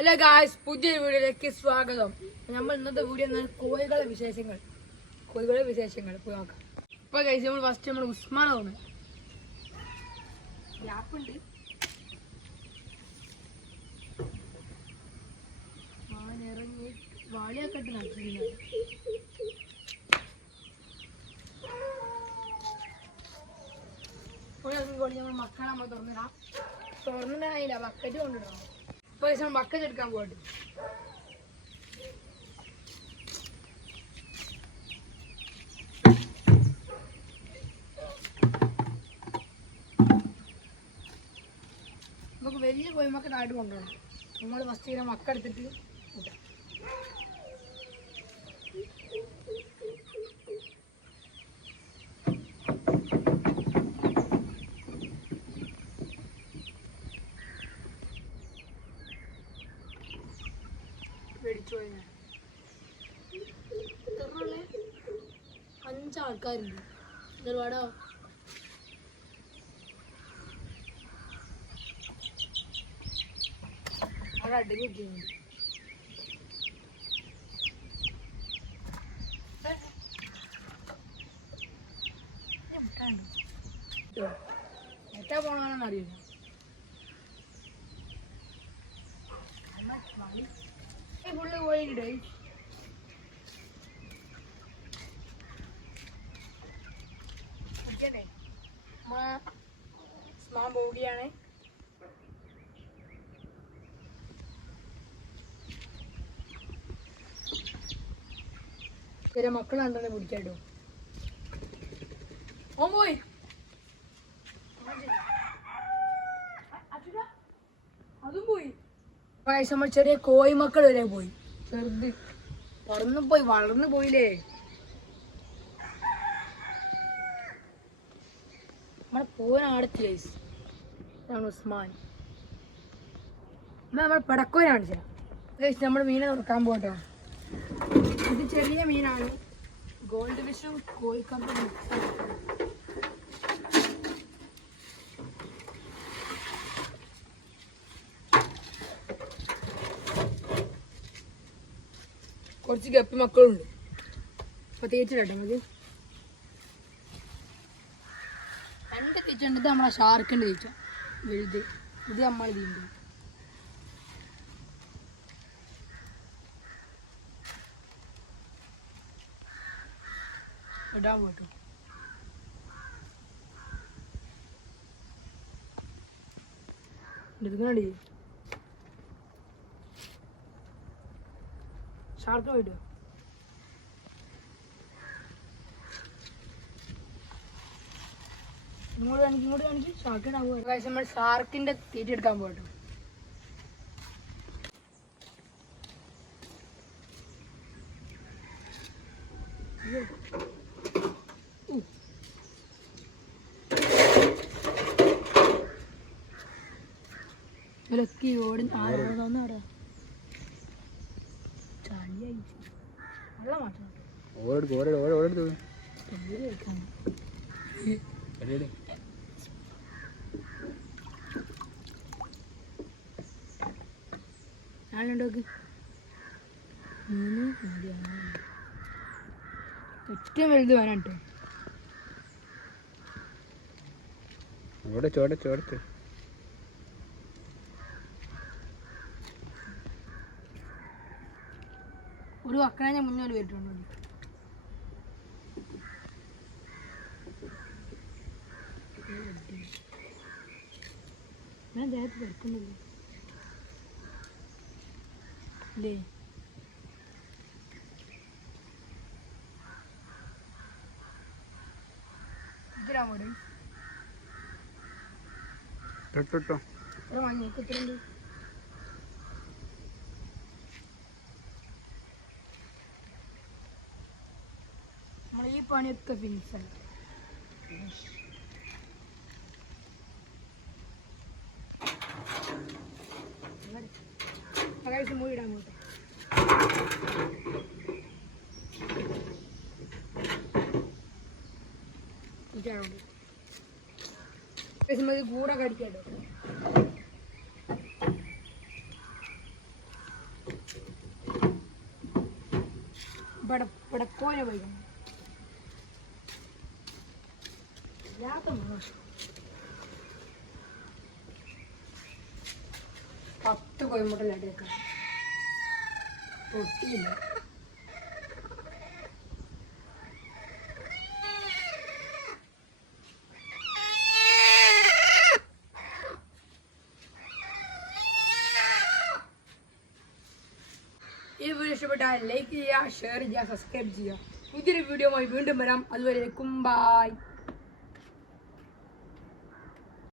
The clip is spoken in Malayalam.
ഹലോ ഗായ്സ്, പുതിയ വീഡിയോയിലേക്ക് സ്വാഗതം. നമ്മൾ ഇന്നത്തെ വീഡിയോ കോഴികളെ വിശേഷങ്ങൾ പോയി നോക്കാം. ഇപ്പൊ കഴിച്ച് നമ്മൾ ഫസ്റ്റ് നമ്മൾ ഉസ്മാനാണ് ഗ്യാപ്പുണ്ട്. ഇറങ്ങി വാളിയൊക്കെ ഇട്ട് നടത്തിയില്ല. നമ്മൾ മക്കളെ നമ്മൾ തുറന്നിടാനില്ല, ബക്കറ്റ് കൊണ്ടിടണം. ഇപ്പൊ ബക്കറ്റ് എടുക്കാൻ പോകട്ടെ. നമുക്ക് വലിയ കോഴിമക്കൾ ആയിട്ട് കൊണ്ടുപോകണം. നമ്മൾ ഫസ്റ്റ് ഇങ്ങനെ മക്ക എടുത്തിട്ട് കൂട്ടാം. മേടിച്ചു പോയാൽ 5 ആൾക്കാരുണ്ട്. ഒരുപാടോ അവിടെ അടിഞ്ഞു കിട്ടിയുണ്ട്. എത്താ പോണെന്ന് അറിയില്ല. ഫുള്ള് പോയിട്ടുണ്ട്. സ്മാം ബോഡിയാണ്. ചെറിയ മക്കളാണെന്നെ പിടിക്കാട്ടോ. ഓ പോയി അതും പോയി. നമ്മൾ ചെറിയ കോഴിമക്കൾ വരെ പോയി. ചെറുത് പറന്നു പോയി, വളർന്നു പോയില്ലേ. നമ്മളെ പോവാനാടത്തി ഉസ്മാൻ. നമ്മൾ പടക്കോനാണ് ചേച്ചി. നമ്മൾ മീനെ തുറക്കാൻ പോട്ടോ. ഇത് ചെറിയ മീനാണ്. ഗോൾഡ് ഫിഷും കോഴിക്കമ്പും കുറച്ച് ഗപ്പി മക്കളുണ്ട്. അപ്പൊ തേച്ചിട്ടോ മതി. 2 തീച്ചുണ്ട്. ഇത് നമ്മളെ ഷാർക്കിൻ്റെ തീച്ച വലുത്. ഇത് നമ്മളിതുണ്ട്. ഇടാൻ പോട്ടോ. എടുക്കണേ ഷാർക്ക് പോയിട്ടോ. ഇങ്ങോട്ട് കാണിക്ക് ഷാർക്ക് ഇടാൻ പോകാം. നമ്മൾ ഷാർക്കിന്റെ തീറ്റ എടുക്കാൻ പോകട്ടോ. വിലക്കി ഓടി ആരോന്ന് പറയാ. ചളിയായി വെള്ളം മാറ്റണം. ഞാനുണ്ടോക്ക് ഏറ്റവും വലുത് വേണം കേട്ടോ. ഒരു വക്കണ ഞാൻ മുന്നേ വരുന്നുണ്ടോ. ഞാൻ ദേഹത്ത് തിരക്കുന്നില്ല അല്ലേ. ഇതിലാമോട് വാങ്ങി എത്രയുണ്ട്. നമ്മൾ ഈ പണിയൊക്കെ ഫിനിഷായി. മൂടിയിടാൻ പോട്ടെ. കൂടെ കടിക്കാട്ടോ. പടക്കോനെ പോയിക്കണം മോശം 10 കോയമ്പട്ടലായിട്ടേക്കാം തൊട്ടിയില്ല ഈ വീഡിയോ ഇഷ്ടപ്പെട്ടാൽ ലൈക്ക് ചെയ്യുക ഷെയർ ചെയ്യുക സബ്സ്ക്രൈബ് ചെയ്യുക പുതിയൊരു വീഡിയോ വീണ്ടും വരാം അതുവരേക്കും ബൈ